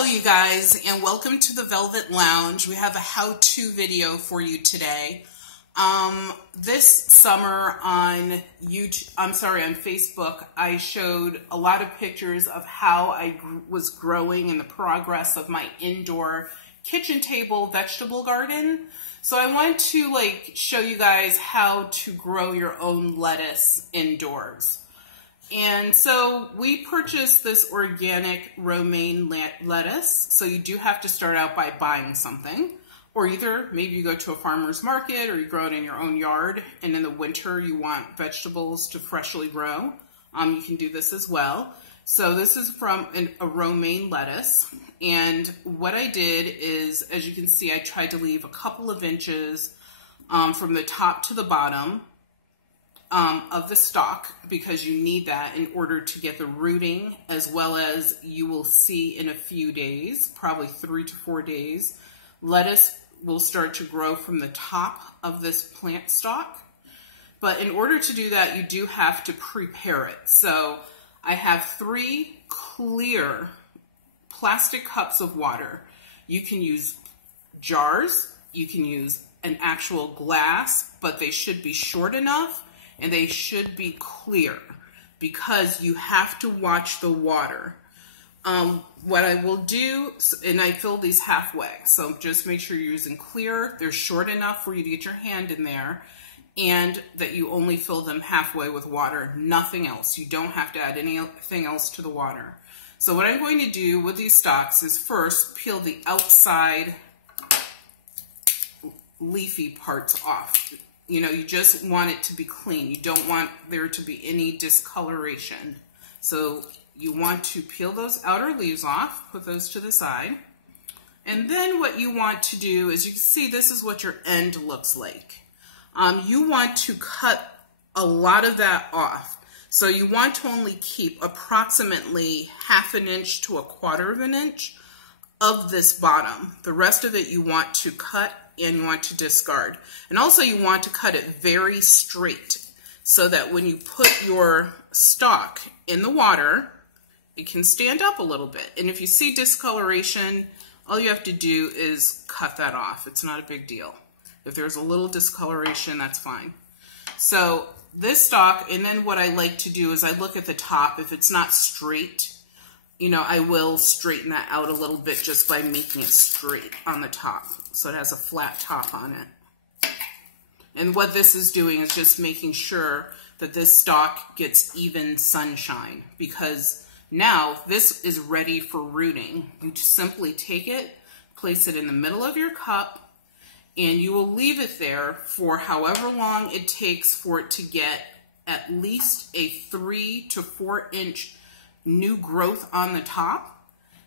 Hello you guys, and welcome to the Velvet Lounge. We have a how-to video for you today. This summer on Facebook, I showed a lot of pictures of how I was growing and the progress of my indoor kitchen table vegetable garden. So I want to show you guys how to grow your own lettuce indoors. And so we purchased this organic romaine lettuce. So you do have to start out by buying something, or either maybe you go to a farmer's market or you grow it in your own yard, and in the winter you want vegetables to freshly grow. You can do this as well. So this is from a romaine lettuce, and what I did is, as you can see, I tried to leave a couple of inches from the top to the bottom of the stalk, because you need that in order to get the rooting, as well as you will see in a few days, probably 3 to 4 days, lettuce will start to grow from the top of this plant stalk. But in order to do that, you do have to prepare it. So I have 3 clear plastic cups of water. You can use jars, you can use an actual glass, but they should be short enough and they should be clear, because you have to watch the water. What I will do, and I fill these halfway, so just make sure you're using clear, they're short enough for you to get your hand in there, and that you only fill them halfway with water, nothing else. You don't have to add anything else to the water. So what I'm going to do with these stalks is first peel the outside leafy parts off. You know, you just want it to be clean. You don't want there to be any discoloration. So you want to peel those outer leaves off, put those to the side. And then what you want to do is, you can see this is what your end looks like. You want to cut a lot of that off. So you want to only keep approximately 1/2 inch to 1/4 inch of this bottom. The rest of it you want to cut and you want to discard. And also you want to cut it very straight, so that when you put your stalk in the water, it can stand up a little bit. And if you see discoloration, all you have to do is cut that off. It's not a big deal. If there's a little discoloration, that's fine. So this stalk, and then what I like to do is I look at the top. If it's not straight, you know, I will straighten that out a little bit just by making it straight on the top, so it has a flat top on it. And what this is doing is just making sure that this stalk gets even sunshine, because now this is ready for rooting. You just simply take it, place it in the middle of your cup, and you will leave it there for however long it takes for it to get at least a 3 to 4 inch new growth on the top,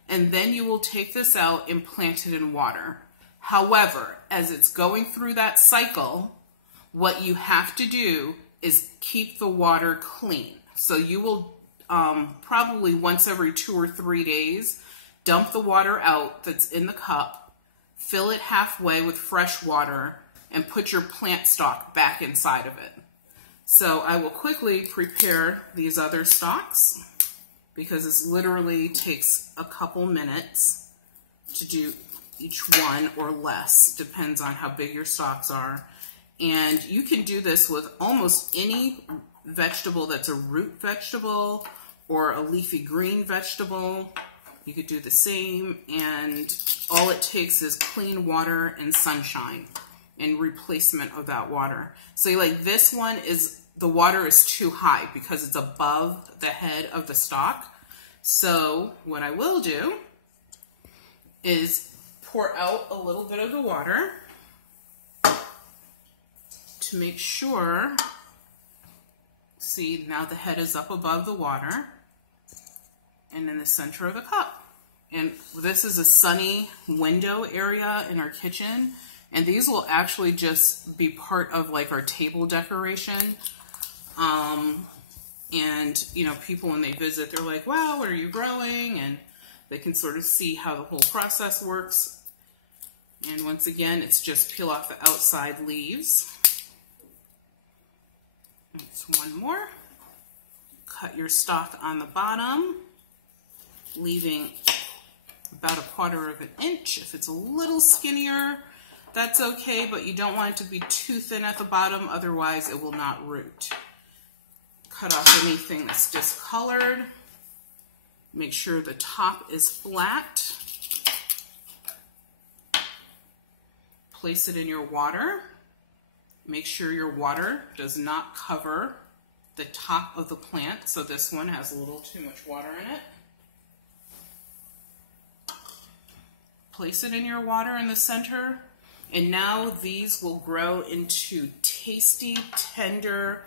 and then you will take this out and plant it in water. However, as it's going through that cycle, what you have to do is keep the water clean. So you will probably once every 2 or 3 days dump the water out that's in the cup, fill it halfway with fresh water, and put your plant stalk back inside of it. So I will quickly prepare these other stalks, because it literally takes a couple minutes to do each one, or less, depends on how big your stalks are. And you can do this with almost any vegetable that's a root vegetable or a leafy green vegetable. You could do the same, and all it takes is clean water and sunshine and replacement of that water. So like this one is, the water is too high because it's above the head of the stalk. So what I will do is pour out a little bit of the water to make sure, see, now the head is up above the water and in the center of the cup. And this is a sunny window area in our kitchen, and these will actually just be part of like our table decoration. And you know, people when they visit, they're like, wow, what are you growing? And they can sort of see how the whole process works. And once again, it's just peel off the outside leaves. It's one more. Cut your stalk on the bottom, leaving about 1/4 inch. If it's a little skinnier, that's okay, but you don't want it to be too thin at the bottom, otherwise it will not root. Cut off anything that's discolored. Make sure the top is flat. Place it in your water. Make sure your water does not cover the top of the plant. So this one has a little too much water in it. Place it in your water in the center. And now these will grow into tasty, tender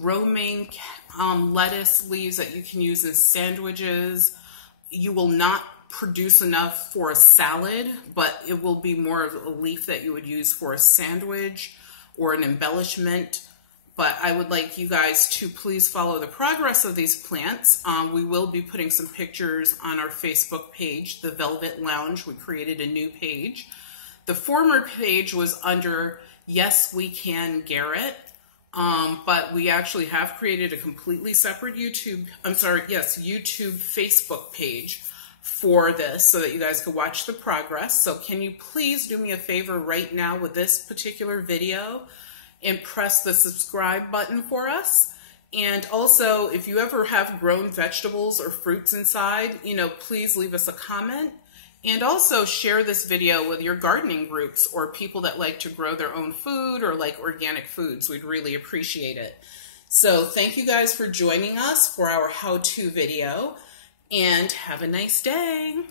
romaine lettuce leaves that you can use in sandwiches. You will not produce enough for a salad, but it will be more of a leaf that you would use for a sandwich or an embellishment. But I would like you guys to please follow the progress of these plants. We will be putting some pictures on our Facebook page, The Velvet Lounge. We created a new page. The former page was under Yes We Can Garrett, but we actually have created a completely separate YouTube Facebook page for this so that you guys can watch the progress. So can you please do me a favor right now with this particular video and press the subscribe button for us? And also, if you ever have grown vegetables or fruits inside, please leave us a comment. And also share this video with your gardening groups or people that like to grow their own food or like organic foods. We'd really appreciate it. So thank you guys for joining us for our how-to video, and have a nice day.